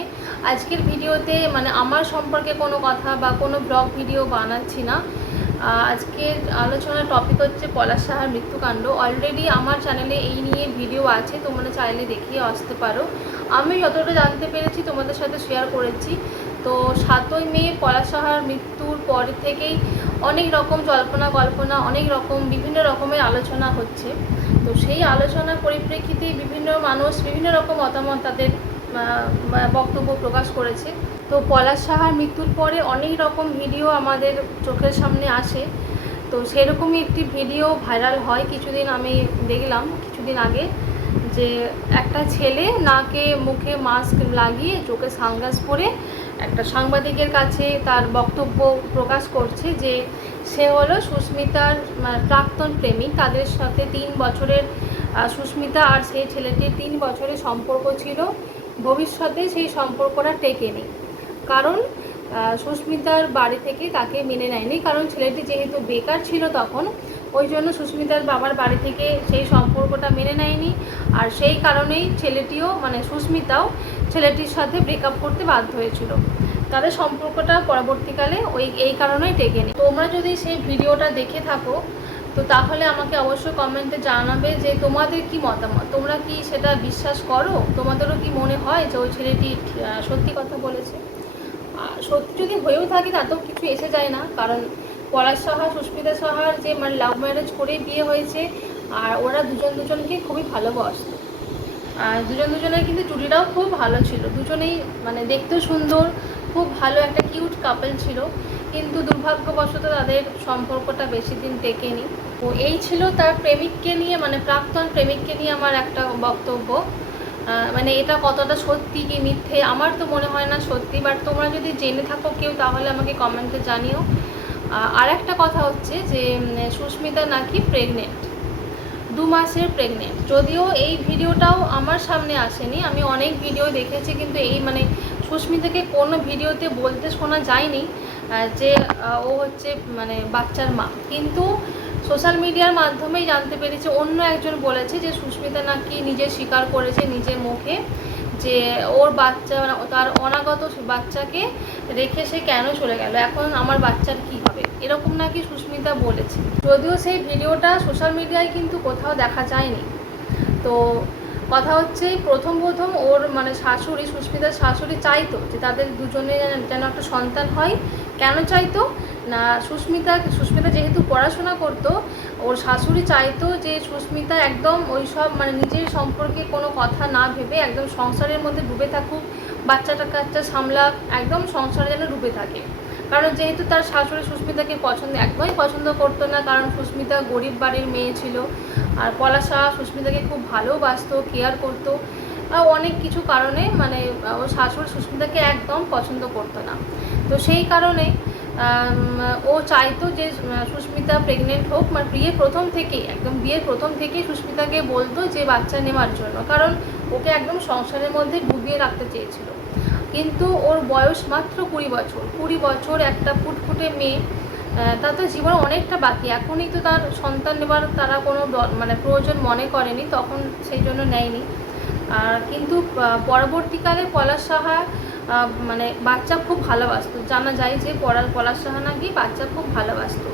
নিয়ে আজকের ভিডিওতে মানে আমার সম্পর্কে কোনো কথা বা কোনো ব্লগ ভিডিও বানাচ্ছি না। আজকের আলোচনার টপিক হচ্ছে পলাশ সাহার মৃত্যুকাণ্ড। অলরেডি আমার চ্যানেলে এই নিয়ে ভিডিও আছে, তোমরা চাইলে দেখিয়ে আসতে পারো। আমি যতটা জানতে পেরেছি, তোমাদের সাথে শেয়ার করেছি। তো সাতই মে পলাশ সাহার মৃত্যুর পর থেকেই অনেক রকম জল্পনা কল্পনা, অনেক রকম বিভিন্ন রকমের আলোচনা হচ্ছে। তো সেই আলোচনার পরিপ্রেক্ষিতে বিভিন্ন মানুষ বিভিন্ন রকম মতামত তাদের বক্তব্য প্রকাশ করেছে। তো পলাশ সাহার মৃত্যুর পরে অনেক রকম ভিডিও আমাদের চোখের সামনে আসে। তো সেরকমই একটি ভিডিও ভাইরাল হয় কিছুদিন আমি দেখলাম কিছুদিন আগে যে একটা ছেলে নাকে মুখে মাস্ক লাগিয়ে চোখে সানগ্লাস পরে একটা সাংবাদিকের কাছে তার বক্তব্য প্রকাশ করছে যে সে হলো সুস্মিতার মানে, প্রাক্তন প্রেমিক। তাদের সাথে তিন বছরের সুস্মিতা আর সেই ছেলেটির তিন বছরের সম্পর্ক ছিল। ভবিষ্যতে সেই সম্পর্কটা টেকেনি কারণ সুস্মিতার বাড়ি থেকে তাকে মেনে নেয়নি। কারণ ছেলেটি যেহেতু বেকার ছিল তখন, ওই জন্য সুস্মিতার বাবার বাড়ি থেকে সেই সম্পর্কটা মেনে নেয়নি। আর সেই কারণেই ছেলেটিও মানে সুস্মিতাও ছেলেটির সাথে ব্রেকআপ করতে বাধ্য হয়েছিল। তাদের সম্পর্কটা পরবর্তীকালে ওই, এই কারণেই টেকেনি তোমরা যদি সেই ভিডিওটা দেখে থাকো তো তাহলে আমাকে অবশ্যই কমেন্টে জানাবে যে তোমাদের কি মতামত? তোমরা কি সেটা বিশ্বাস করো? তোমাদেরও কি মনে হয় যে ওই ছেলেটি সত্যি কথা বলেছে? সত্যি যদি হয়েও থাকে তাতেও কিছু এসে যায় না। কারণ পলাশ সাহা, সুস্মিতা সাহার যে মানে লাভ ম্যারেজ করে বিয়ে হয়েছে, আর ওরা দুজন দুজনকে খুবই ভালোবাসতো। আর দুজন দুজনের কিন্তু জুটিটাও খুব ভালো ছিল। দুজনেই মানে দেখতেও সুন্দর, খুব ভালো একটা কিউট কাপল ছিল। কিন্তু দুর্ভাগ্যবশত তাদের সম্পর্কটা বেশি দিন টেকেনি। তো এই ছিল তার প্রেমিককে নিয়ে মানে প্রাক্তন প্রেমিককে নিয়ে আমার একটা বক্তব্য। মানে এটা কতটা সত্যি কি মিথ্যে আমার তো মনে হয় না সত্যি বাট তোমরা যদি জেনে থাকো কেউ তাহলে আমাকে কমেন্টে জানিও। আর একটা কথা হচ্ছে যে সুস্মিতা নাকি প্রেগনেন্ট দু মাসের প্রেগনেন্ট যদিও এই ভিডিওটাও আমার সামনে আসেনি, আমি অনেক ভিডিও দেখেছি, কিন্তু এই মানে সুস্মিতাকে কোনো ভিডিওতে বলতে শোনা যায়নি। যে ও হচ্ছে মানে বাচ্চার মা। কিন্তু সোশ্যাল মিডিয়ার মাধ্যমেই জানতে পেরেছে, অন্য একজন বলেছে যে সুস্মিতা নাকি নিজে স্বীকার করেছে নিজের মুখে যে ওর বাচ্চা মানে তার অনাগত বাচ্চাকে রেখে সে কেন চলে গেল? এখন আমার বাচ্চার কি হবে? এরকম নাকি সুস্মিতা বলেছে। যদিও সেই ভিডিওটা সোশ্যাল মিডিয়ায় কিন্তু কোথাও দেখা যায়নি। তো কথা হচ্ছে, প্রথম প্রথম ওর মানে শাশুড়ি, সুস্মিতার শাশুড়ি চাইতো যে তাদের দুজনে যেন- যেন একটা সন্তান হয়। কেন চাইতো? না, সুস্মিতা সুস্মিতা যেহেতু পড়াশোনা করতো, ওর শাশুড়ি চাইতো যে সুস্মিতা একদম ওই সব মানে নিজের সম্পর্কে কোনো কথা না ভেবে একদম সংসারের মধ্যে ডুবে থাকুক, বাচ্চাটা কাচ্চা সামলাক একদম সংসারে যেন ডুবে থাকে। কারণ যেহেতু তার শাশুড়ি সুস্মিতাকে পছন্দ, একদমই পছন্দ করতো না, কারণ সুস্মিতা গরিব বাড়ির মেয়ে ছিল। আর পলাশা সুস্মিতাকে খুব ভালোবাসতো কেয়ার করতো। অনেক কিছু কারণে মানে ওর শাশুড়ি সুস্মিতাকে একদম পছন্দ করতো না। তো সেই কারণে ও চাইতো যে সুস্মিতা প্রেগনেন্ট হোক মানে বিয়ে প্রথম থেকেই, একদম বিয়ের প্রথম থেকেই সুস্মিতাকে বলতো যে, বাচ্চা নেওয়ার জন্য। কারণ ওকে একদম সংসারের মধ্যে ডুবিয়ে রাখতে চেয়েছিল। কিন্তু ওর বয়স মাত্র কুড়ি বছর। কুড়ি বছর একটা ফুটফুটে মেয়ে তার তো জীবন অনেকটা বাকি। এখনই তো তার সন্তান নেবার তারা কোনো মানে প্রয়োজন মনে করেনি, তখন সেই জন্য নেয়নি। কিন্তু পরবর্তীকালে পলাশ সাহা মানে বাচ্চা খুব ভালোবাসতো। জানা যায় যে পড়ার পলাশ সাহা নাকি বাচ্চা খুব ভালোবাসতো।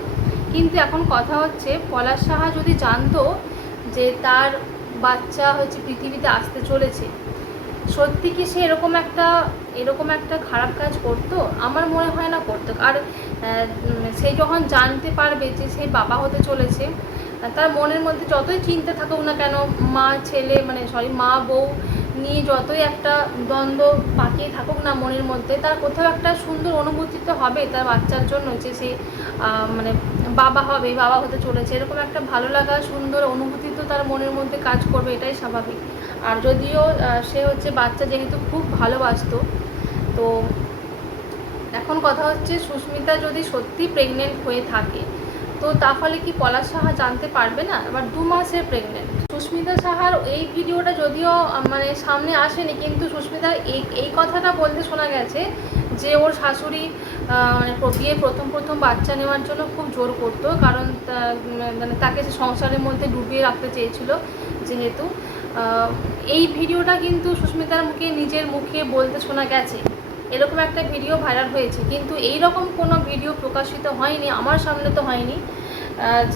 কিন্তু এখন কথা হচ্ছে, পলাশ সাহা যদি জানতো যে তার বাচ্চা হচ্ছে পৃথিবীতে আসতে চলেছে, সত্যি কি সে এরকম একটা এরকম একটা খারাপ কাজ করতো? আমার মনে হয় না করতো। আর সে যখন জানতে পারবে যে সে বাবা হতে চলেছে তার মনের মধ্যে যতই চিন্তা থাকুক না কেন, মা, ছেলে মানে সরি মা, বউ নিয়ে যতই একটা দ্বন্দ্ব পাকিয়ে থাকুক না মনের মধ্যে, তার কোথাও একটা সুন্দর অনুভূতি তো হবে তার বাচ্চার জন্য যে সে মানে বাবা হবে, বাবা হতে চলেছে। এরকম একটা ভালো লাগা, সুন্দর অনুভূতি তো তার মনের মধ্যে কাজ করবে, এটাই স্বাভাবিক। আর যদিও সে হচ্ছে বাচ্চা যেহেতু খুব ভালোবাসতো, তো এখন কথা হচ্ছে সুস্মিতা যদি সত্যি প্রেগনেন্ট হয়ে থাকে তো তাহলে কি পলাশ সাহা জানতে পারবে না? এবার দু মাসের প্রেগনেন্ট সুস্মিতা সাহার এই ভিডিওটা যদিও মানে সামনে আসেনি, কিন্তু সুস্মিতা এই এই কথাটা বলতে শোনা গেছে যে ওর শাশুড়ি মানে বিয়ে প্রথম প্রথম বাচ্চা নেওয়ার জন্য খুব জোর করতো, কারণ তা- মানে তাকে সে সংসারের মধ্যে ডুবিয়ে রাখতে চেয়েছিল যেহেতু। এই ভিডিওটা কিন্তু সুস্মিতার মুখে, নিজের মুখে বলতে শোনা গেছে। এরকম একটা ভিডিও ভাইরাল হয়েছে। কিন্তু এই রকম কোনো ভিডিও প্রকাশিত হয়নি, আমার সামনে তো হয়নি।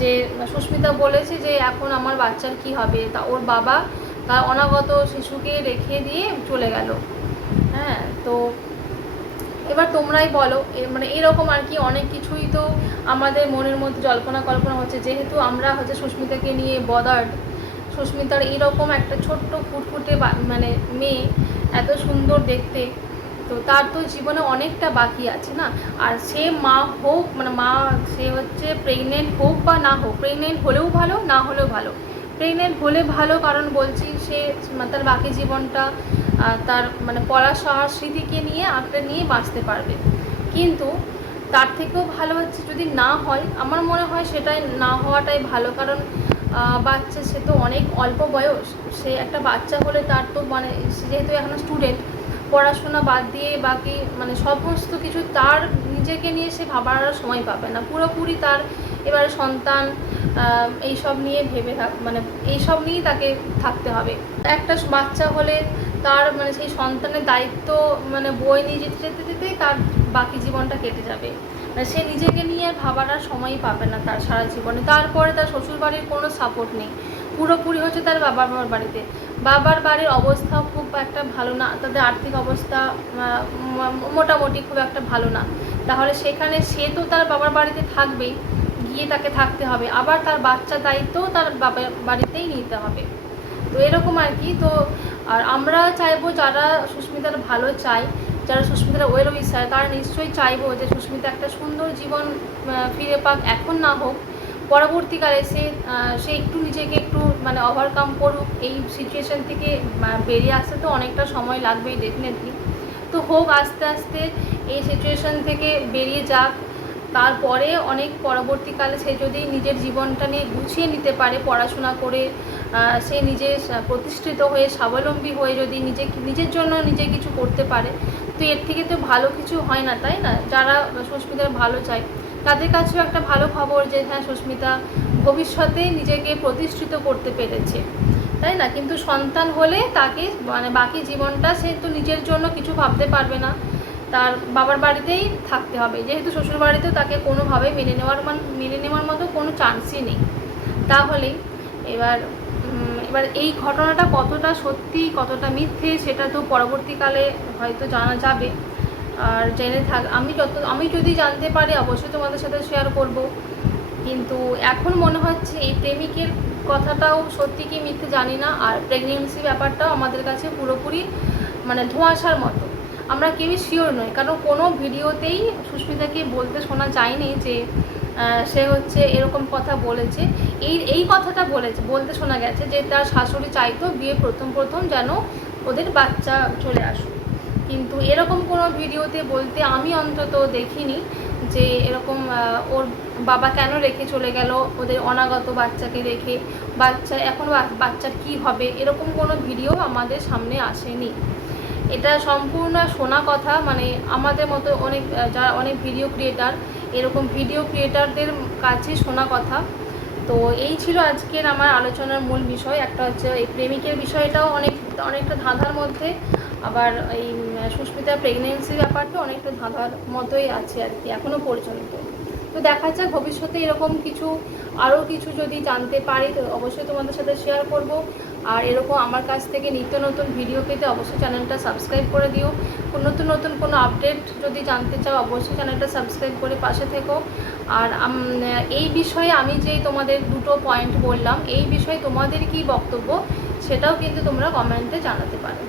যে সুস্মিতা বলেছে যে এখন আমার বাচ্চার কি হবে, তা ওর বাবা তার অনাগত শিশুকে রেখে দিয়ে চলে গেল। হ্যাঁ তো এবার তোমরাই বলো মানে এরকম আর কি অনেক কিছুই তো আমাদের মনের মধ্যে জল্পনা কল্পনা হচ্ছে। যেহেতু আমরা হচ্ছে সুস্মিতাকে নিয়ে বদার্ড সুস্মিতার এরকম একটা ছোট্ট ফুটফুটে মানে মেয়ে, এত সুন্দর দেখতে। তো তার তো জীবনে অনেকটা বাকি আছে না? আর সে মা হোক মানে মা, সে হচ্ছে প্রেগনেন্ট হোক বা না হোক প্রেগনেন্ট হলেও ভালো, না হলেও ভালো। প্রেগনেন্ট হলে ভালো কারণ বলছি সে তার বাকি জীবনটা তার মানে পড়াশোনার স্মৃতিকে নিয়ে, আঁকড়ে নিয়ে বাঁচতে পারবে। কিন্তু তার থেকেও ভালো হচ্ছে যদি না হয়, আমার মনে হয় সেটাই না হওয়াটাই ভালো। কারণ বাচ্চা সে তো অনেক অল্প বয়স, সে একটা বাচ্চা হলে তার তো মানে সে যেহেতু এখনও স্টুডেন্ট পড়াশোনা বাদ দিয়ে বাকি মানে সমস্ত কিছু তার নিজেকে নিয়ে সে ভাবার আর সময় পাবে না। পুরোপুরি তার এবারে সন্তান এইসব নিয়ে ভেবে থাক মানে এইসব নিয়েই তাকে থাকতে হবে। একটা বাচ্চা হলে তার মানে সেই সন্তানের দায়িত্ব মানে বই নিয়ে যেতে যেতে যেতেই তার বাকি জীবনটা কেটে যাবে। মানে সে নিজেকে নিয়ে আর ভাবার আর সময়ই পাবে না তার সারা জীবনে। তারপরে তার শ্বশুরবাড়ির কোনো সাপোর্ট নেই। পুরোপুরি হচ্ছে তার বাবা মার বাড়িতে। বাবার বাড়ির অবস্থা খুব একটা ভালো না, তাদের আর্থিক অবস্থা মোটামুটি খুব একটা ভালো না। তাহলে সেখানে সে তো তার বাবার বাড়িতে থাকবেই, গিয়ে তাকে থাকতে হবে। আবার তার বাচ্চার দায়িত্বও তার বাবার বাড়িতেই নিতে হবে। তো এরকম আর কি, তো আর আমরা চাইব যারা সুস্মিতার ভালো চাই, যারা সুস্মিতার ওয়েল উইসার তারা নিশ্চয়ই চাইব যে সুস্মিতা একটা সুন্দর জীবন ফিরে পাক, এখন না হোক, পরবর্তীকালে সে সে একটু নিজেকে একটু মানে ওভারকাম করুক, এই সিচুয়েশন থেকে বেরিয়ে আসতে তো অনেকটা সময় লাগবেই ডেফিনেটলি তো হোক, আস্তে আস্তে এই সিচুয়েশন থেকে বেরিয়ে যাক। তারপরে অনেক পরবর্তীকালে সে যদি নিজের জীবনটা নিয়ে গুছিয়ে নিতে পারে পড়াশোনা করে সে নিজে প্রতিষ্ঠিত হয়ে, স্বাবলম্বী হয়ে যদি নিজে, নিজের জন্য নিজে কিছু করতে পারে, তো এর থেকে তো ভালো কিছু হয় না, তাই না? যারা সুস্মিতার ভালো চায়, তাদের কাছেও একটা ভালো খবর যে হ্যাঁ সুস্মিতা ভবিষ্যতে নিজেকে প্রতিষ্ঠিত করতে পেরেছে। তাই না? কিন্তু সন্তান হলে তাকে মানে বাকি জীবনটা সে তো নিজের জন্য কিছু ভাবতে পারবে না। তার বাবার বাড়িতেই থাকতে হবে। যেহেতু শ্বশুর বাড়িতেও তাকে কোনোভাবে মেনে নেওয়ার মান, মেনে নেওয়ার মতো কোনো চান্সই নেই। তাহলে এবার এবার এই ঘটনাটা কতটা সত্যি, কতটা মিথ্যে, সেটা তো পরবর্তীকালে হয়তো জানা যাবে। আর জেনে থাক, আমি যত, আমি যদি জানতে পারি, অবশ্যই তোমাদের সাথে শেয়ার করব। কিন্তু এখন মনে হচ্ছে এই প্রেমিকের কথাটাও সত্যি কি মিথ্যে জানি না। আর প্রেগনেন্সি ব্যাপারটাও আমাদের কাছে পুরোপুরি মানে ধোঁয়াশার মতো। আমরা কেউই শিওর নই, কারণ কোনো ভিডিওতেই সুস্মিতাকে বলতে শোনা যায়নি যে সে হচ্ছে এরকম কথা বলেছে। এই এই কথাটা বলেছে, বলতে শোনা গেছে যে তার শাশুড়ি চাইতো বিয়ে প্রথম প্রথম যেন ওদের বাচ্চা চলে আসুক। কিন্তু এরকম কোনো ভিডিওতে বলতে আমি অন্তত দেখিনি যে এরকম ওর বাবা কেন রেখে চলে গেল? ওদের অনাগত বাচ্চাকে রেখে বাচ্চা এখন বাচ্চার কি হবে? এরকম কোনো ভিডিও আমাদের সামনে আসেনি। এটা সম্পূর্ণ শোনা কথা মানে আমাদের মতো অনেক যারা অনেক ভিডিও ক্রিয়েটার এরকম ভিডিও ক্রিয়েটারদের কাছে শোনা কথা। তো এই ছিল আজকের আমার আলোচনার মূল বিষয়। একটা হচ্ছে এই প্রেমিকের বিষয়টাও অনেক, অনেকটা ধাঁধার মধ্যে। আবার এই সুস্মিতার প্রেগনেন্সি ব্যাপারটা অনেকটা ধাঁধার মতোই আছে আর কি এখনও পর্যন্ত। তো দেখা যাক, ভবিষ্যতে এরকম কিছু আরও কিছু যদি জানতে পারি, তো অবশ্যই তোমাদের সাথে শেয়ার করব। আর এরকম আমার কাছ থেকে নিত্য নতুন ভিডিও পেতে অবশ্যই চ্যানেলটা সাবস্ক্রাইব করে দিও। নতুন নতুন কোনো আপডেট যদি জানতে চাও, অবশ্যই চ্যানেলটা সাবস্ক্রাইব করে পাশে থেকো। আর এই বিষয়ে আমি যে তোমাদের দুটো পয়েন্ট বললাম, এই বিষয়ে তোমাদের কি বক্তব্য, সেটাও কিন্তু তোমরা কমেন্টে জানাতে পারো।